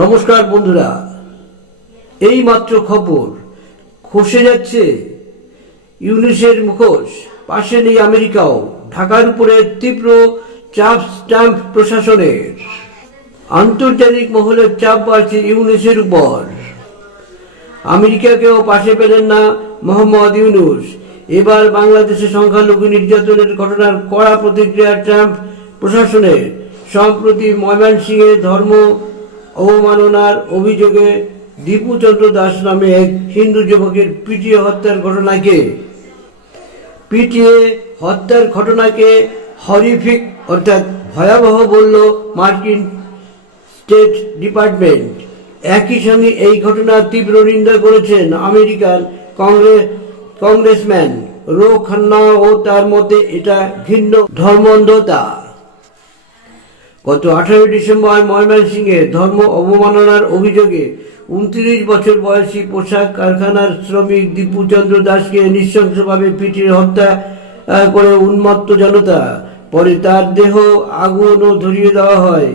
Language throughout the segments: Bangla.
নমস্কার বন্ধুরা, এই মাত্র খবর খসে যাচ্ছে ইউনুসের মুখোশ, পাশে নেই আমেরিকাও। ঢাকার উপরে তীব্র চাপ ট্রাম্প প্রশাসনের। আন্তর্জাতিক মহলের চাপ বাড়ছে ইউনুসের উপর। আমেরিকাকেও পাশে পেলেন না মোহাম্মদ ইউনুস। এবার বাংলাদেশে সংখ্যালঘু নির্যাতনের ঘটনার কড়া প্রতিক্রিয়া ট্রাম্প প্রশাসনের। সম্প্রতি ময়মনসিংহে ধর্ম অবমাননার অভিযোগে দীপু চন্দ্র দাস নামে এক হিন্দু যুবকের পিটিয়ে হত্যার ঘটনাকে হরিফিক অর্থাৎ ভয়াবহ বলল মার্কিন স্টেট ডিপার্টমেন্ট। একই সঙ্গে এই ঘটনার তীব্র নিন্দা করেছেন আমেরিকান কংগ্রেসম্যান রো খান্না ও তার মতে এটা ঘৃণ্য ধর্মান্ধতা। গত 18 ডিসেম্বর ময়মনসিংহে ধর্ম অবমাননার অভিযোগে 29 বছর বয়সী পোশাক কারখানার শ্রমিক দীপু চন্দ্র দাসকে নৃশংসভাবে পিটিয়ে হত্যা করে উন্মত্ত জনতা। পরে তার দেহ আগুন ও ধরিয়ে দেওয়া হয়।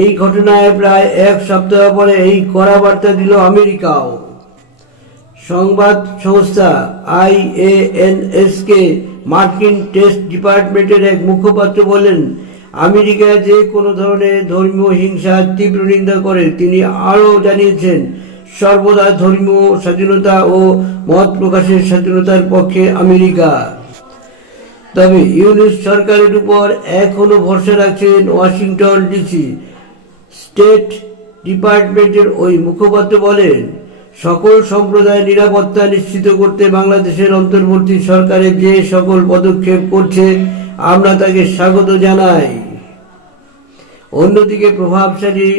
এই ঘটনায় প্রায় এক সপ্তাহ পরে এই কড়া বার্তা দিল আমেরিকাও। সংবাদ সংস্থা IANS-কে মার্কিন স্টেট ডিপার্টমেন্টের এক মুখপাত্র বলেন, আমেরিকা যে কোনো ধরনের ধর্মীয় হিংসার তীব্র নিন্দা করে। তিনি আরও জানিয়েছেন, সর্বদা ধর্মীয় স্বাধীনতা ও মত প্রকাশের স্বাধীনতার পক্ষে আমেরিকা। তবে ইউনুস সরকারের উপর এখনো ভরসা রাখছেন ওয়াশিংটন ডিসি। স্টেট ডিপার্টমেন্টের ওই মুখপাত্র বলেন, সকল সম্প্রদায়ের নিরাপত্তা নিশ্চিত করতে বাংলাদেশের অন্তর্বর্তী সরকারের যে সকল পদক্ষেপ করছে আমরা তাকে স্বাগত জানাই। অন্যদিকে প্রভাবশালী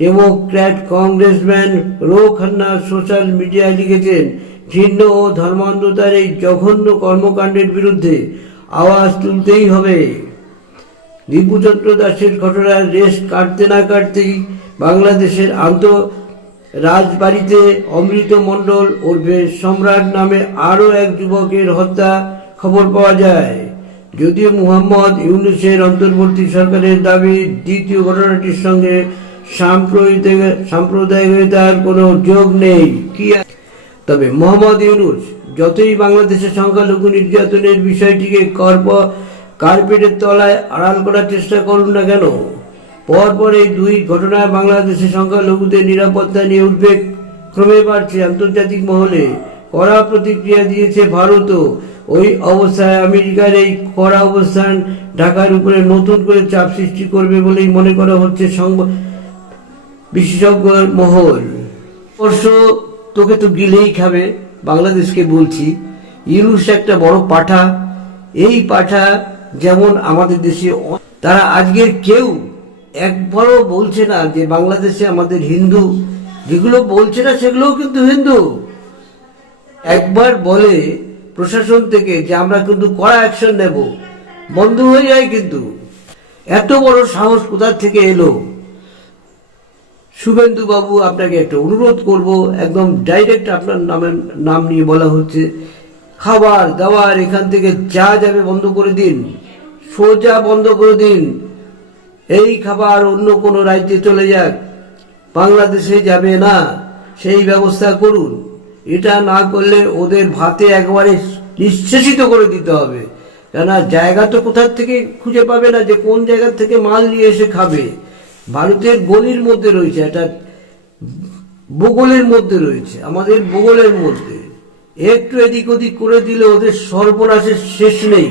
Democrat Congressman Ro Khanna social মিডিয়ায় লিখেছেন, ঘৃণ্য ও ধর্মান্ধতার এই জঘন্য কর্মকাণ্ডের বিরুদ্ধে আওয়াজ তুলতেই হবে। দীপু চন্দ্র দাসের ঘটনার রেশ কাটতে না কাটতেই বাংলাদেশের রাজবাড়িতে অমৃত মণ্ডল ওরফে সম্রাট নামে আরও এক যুবকের হত্যা খবর পাওয়া যায়। যদিও মুহাম্মদ ইউনুসের অন্তর্বর্তী সরকারের দাবি দ্বিতীয় ঘটনাটির সঙ্গে সাম্প্রদায়িকতার কোনো যোগ নেই। তবে মোহাম্মদ ইউনুস যতই বাংলাদেশের সংখ্যালঘু নির্যাতনের বিষয়টিকে কার্পেটের তলায় আড়াল করার চেষ্টা করুন না কেন, পরপর এই দুই ঘটনায় বাংলাদেশের সংখ্যালঘুদের নিরাপত্তা নিয়ে উদ্বেগ ক্রমে বাড়ছে। আন্তর্জাতিক মহলে কড়া প্রতিক্রিয়া দিয়েছে ভারতও। ওই অবস্থায় আমেরিকার এই কড়া অবস্থান ঢাকার উপরে নতুন করে চাপ সৃষ্টি করবে বলেই মনে করা হচ্ছে বিশেষজ্ঞ মহল। অবশ্য তোকে তো গিলেই খাবে, বাংলাদেশকে বলছি। ইউনুস একটা বড় পাঠা। এই পাঠা যেমন আমাদের দেশে, তারা আজকের কেউ একবারও বলছে না যে বাংলাদেশে আমাদের হিন্দু, যেগুলো বলছে না সেগুলোও কিন্তু হিন্দু। একবার বলে প্রশাসন থেকে যে আমরা কিন্তু কড়া অ্যাকশন নেব, বন্ধ হয়ে যায়। কিন্তু এত বড় সাহস কোথা থেকে এলো? শুভেন্দু বাবু, আপনাকে একটা অনুরোধ করব, একদম ডাইরেক্ট আপনার নাম নিয়ে বলা হচ্ছে, খাবার দাবার এখান থেকে যা যাবে বন্ধ করে দিন, সোজা বন্ধ করে দিন। এই খাবার অন্য কোনো রাজ্যে চলে যাক, বাংলাদেশে যাবে না, সেই ব্যবস্থা করুন। এটা না করলে ওদের ভাতে একবারে নিঃশেষিত করে দিতে হবে। কেননা জায়গা তো কোথার থেকে খুঁজে পাবে না যে কোন জায়গা থেকে মাল নিয়ে এসে খাবে। ভারতের গলির মধ্যে রয়েছে, এটা ভূগোলের মধ্যে রয়েছে, আমাদের ভূগোলের মধ্যে। একটু এদিক ওদিক করে দিলে ওদের সর্বনাশের শেষ নেই।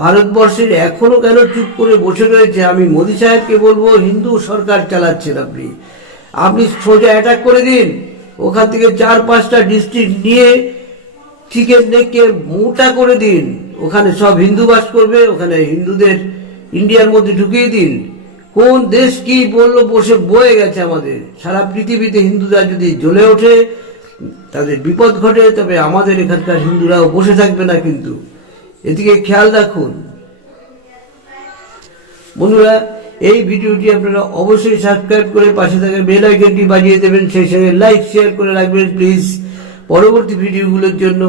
ভারতবর্ষের এখনো কেন চুপ করে বসে রয়েছে? আমি মোদী সাহেবকে বলবো, হিন্দু সরকার চালাচ্ছেন আপনি সোজা অ্যাটাক করে দিন। ওখান থেকে 4-5টা ডিস্ট্রিক্ট নিয়ে চিকেন নেককে মোটা করে দিন। ওখানে সব হিন্দু বাস করবে, ওখানে হিন্দুদের ইন্ডিয়ার মধ্যে ঢুকিয়ে দিন। কোন দেশ কি বললো, বসে বয়ে গেছে আমাদের। সারা পৃথিবীতে হিন্দুরা যদি জ্বলে ওঠে, তাদের বিপদ ঘটে, তবে আমাদের এখানকার হিন্দুরাও বসে থাকবে না। কিন্তু এদিকে খেয়াল রাখুন বন্ধুরা। এই ভিডিওটি আপনারা অবশ্যই সাবস্ক্রাইব করে পাশে থাকা বেল আইকনটি বাজিয়ে দেবেন, সেই সঙ্গে লাইক শেয়ার করে রাখবেন প্লিজ, পরবর্তী ভিডিওগুলোর জন্য।